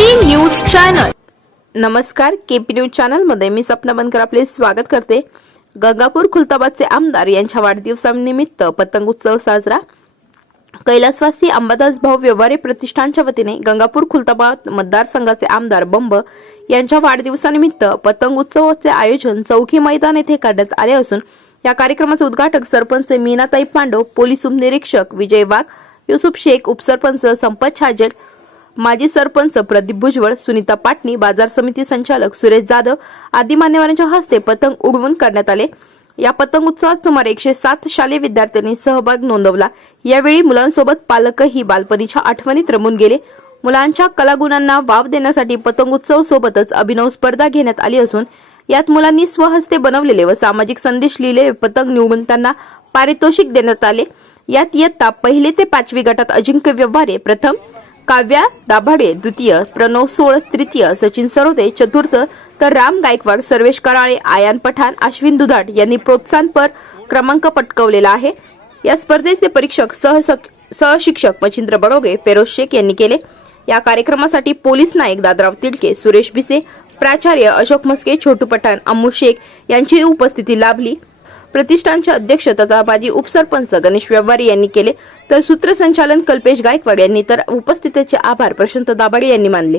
News channel नमस्कार KP news चॅनलमध्ये मी सपना बनकर आपले स्वागत करते. गंगापूर खुलताबादचे आमदार यांच्या वाढदिवसानिमित्त पतंग उत्सव साजरा. कैलासवासी अंबादास भाऊ व्यवहारे प्रतिष्ठानच्या वतीने गंगापूर खुलताबाद मतदारसंघाचे आमदार बंब यांच्या वाढदिवसानिमित्त पतंग उत्सवाचे आयोजन चौकी मैदान येथे करण्यात आले असून या कार्यक्रमाचे उद्घाटक सरपंच मीनाताई पांडव पोलीस उपनिरीक्षक विजय वाघ युसुफ शेख उपसरपंच संपत छाजेल माजी सरपंच प्रदीप भुजबळ सुनीता पाटणी बाजार समिती संचालक सुरेश जाधव आदी मान्यवरांच्या हस्ते पतंग उडवून करण्यात आले. या पतंग उत्सवात सुमारे एकशे सात शालेय विद्यार्थ्यांनी सहभाग नोंदवला. यावेळी मुलांसोबत पालकही बालपणीच्या आठवणीत रमून गेले. मुलांच्या कलागुणांना वाव देण्यासाठी पतंग उत्सव सोबतच अभिनव स्पर्धा घेण्यात आली असून यात मुलांनी स्वहस्ते बनवलेले व सामाजिक संदेश लिहिलेले पतंग निवडून त्यांना पारितोषिक देण्यात आले. यात इयत्ता पहिले ते पाचवी गटात अजिंक्य व्यवहारे प्रथम काव्या दाभाडे द्वितीय प्रणव सोळ तृतीय सचिन सरोदे चतुर्थ तर राम गायकवाड सर्वेश कराळे आयान पठाण अश्विन दुधाट यांनी प्रोत्साहनपर क्रमांक पटकवलेला आहे. या स्पर्धेचे परीक्षक सहशिक्षक मच्छिंद्र बडोगे फेरोज शेख यांनी केले. या कार्यक्रमासाठी पोलीस नायक दादराव तिडके सुरेश भिसे प्राचार्य अशोक मस्के छोटू पठाण अम्मू शेख यांची उपस्थिती लाभली. प्रतिष्ठानचे अध्यक्ष तथा माजी उपसरपंच गणेश व्यवहारी यांनी केले. तर सूत्रसंचालन कल्पेश गायकवाड यांनी तर उपस्थितीचे आभार प्रशांत दाभाडे यांनी मानले.